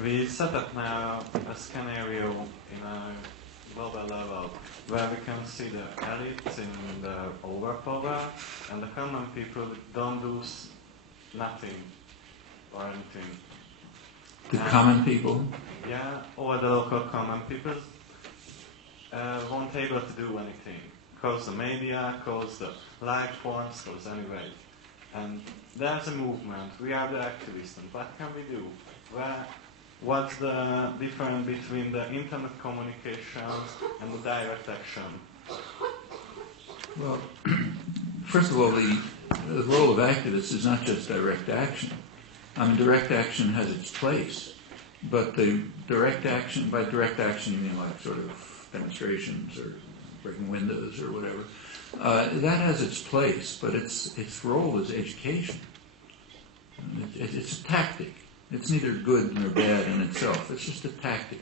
We set up now a scenario in a global level where we can see the elites in the overpower and the common people don't do nothing or anything. The common people? Yeah, or the local common people won't able to do anything. Cause the media, cause the life forms, cause anyway. And there's a movement, we are the activists, and what can we do? What's the difference between the internet communications and the direct action? Well, first of all, the role of activists is not just direct action. I mean, direct action has its place, but the direct action, by direct action you mean like sort of demonstrations or breaking windows or whatever, that has its place, but its role is education. It's a tactic. It's neither good nor bad in itself. It's just a tactic.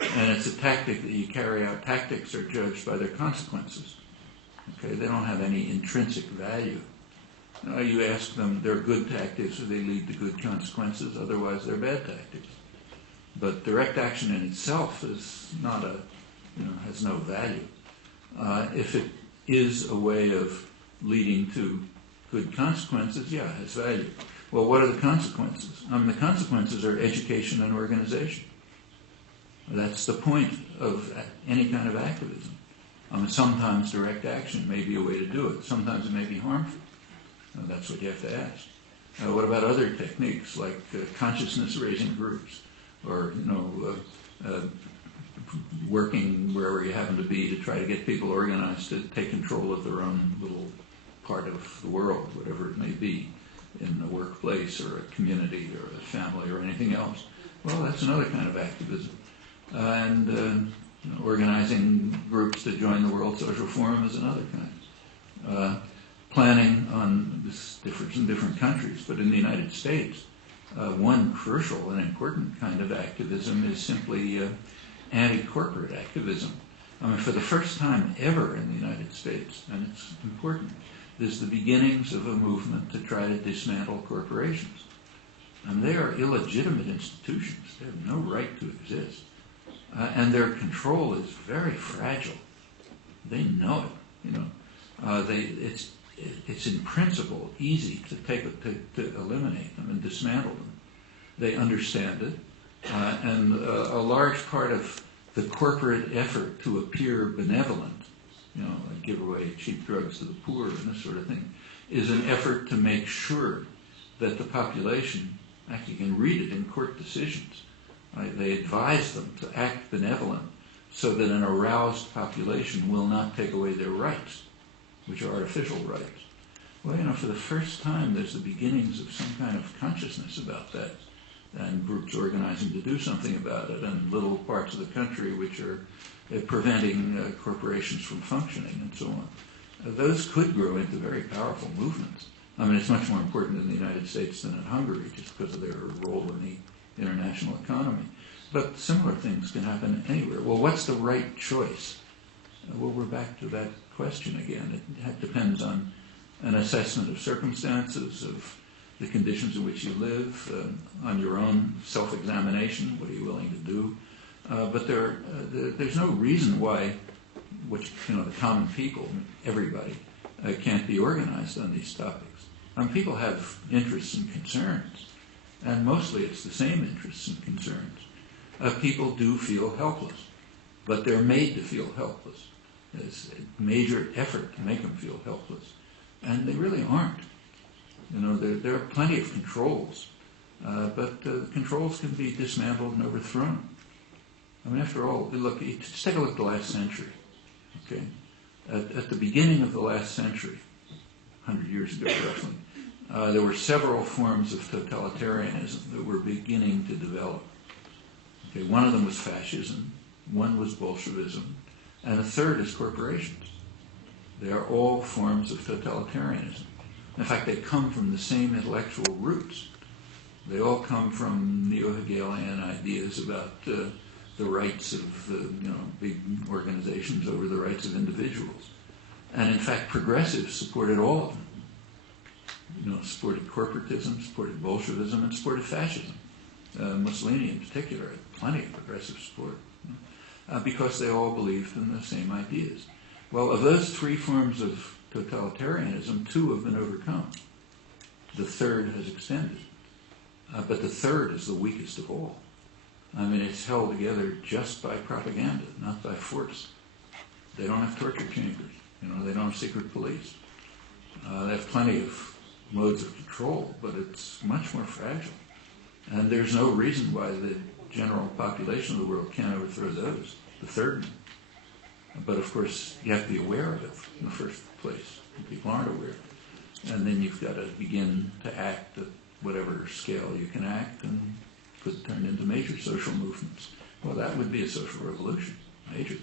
And it's a tactic that you carry out. Tactics are judged by their consequences. Okay, they don't have any intrinsic value. You ask them, they're good tactics, or they lead to good consequences, otherwise they're bad tactics. But direct action in itself is not has no value. If it is a way of leading to good consequences, yeah, it has value. Well, what are the consequences? I mean, the consequences are education and organization. That's the point of any kind of activism. I mean, sometimes direct action may be a way to do it. Sometimes it may be harmful. That's what you have to ask. What about other techniques like consciousness-raising groups, or working wherever you happen to be to try to get people organized to take control of their own little part of the world, whatever it may be, in a workplace or a community or a family or anything else? Well, that's another kind of activism. And organizing groups to join the World Social Forum is another kind. Planning on this differs in different countries, but in the United States, one crucial and important kind of activism is simply anti-corporate activism. I mean, for the first time ever in the United States, and it's important, there's the beginnings of a movement to try to dismantle corporations. And they are illegitimate institutions. They have no right to exist. And their control is very fragile. They know it. It's in principle easy to eliminate them and dismantle them. They understand it. And a large part of the corporate effort to appear benevolent, like give away cheap drugs to the poor and this sort of thing, is an effort to make sure that the population, actually you can read it in court decisions, right? They advise them to act benevolent so that an aroused population will not take away their rights, which are artificial rights. Well, for the first time there's the beginnings of some kind of consciousness about that, and groups organizing to do something about it, and little parts of the country which are preventing corporations from functioning and so on. Those could grow into very powerful movements. I mean, it's much more important in the United States than in Hungary, just because of their role in the international economy. But similar things can happen anywhere. Well, what's the right choice? Well, we're back to that question again. It depends on an assessment of circumstances, of the conditions in which you live, on your own self-examination, what are you willing to do? But there's no reason why the common people, everybody, can't be organized on these topics. People have interests and concerns, and mostly it's the same interests and concerns. People do feel helpless, but they're made to feel helpless. There's a major effort to make them feel helpless, and they really aren't. There are plenty of controls, but controls can be dismantled and overthrown. I mean, after all, just take a look at the last century. Okay, at the beginning of the last century, 100 years ago roughly, there were several forms of totalitarianism that were beginning to develop. Okay, one of them was fascism, one was Bolshevism, and a third is corporations. They are all forms of totalitarianism. In fact, they come from the same intellectual roots. They all come from neo-Hegelian ideas about the rights of big organizations over the rights of individuals. And in fact, progressives supported all of them. Supported corporatism, supported Bolshevism, and supported fascism. Mussolini in particular had plenty of progressive support, because they all believed in the same ideas. Well, of those three forms of totalitarianism, two have been overcome. The third has extended. But the third is the weakest of all. I mean, it's held together just by propaganda, not by force. They don't have torture chambers. They don't have secret police. They have plenty of modes of control, but it's much more fragile. And there's no reason why the general population of the world can't overthrow those, the third. But of course, you have to be aware of it in the first place. People aren't aware. And then you've got to begin to act at whatever scale you can act, and could turn into major social movements. Well, that would be a social revolution, major.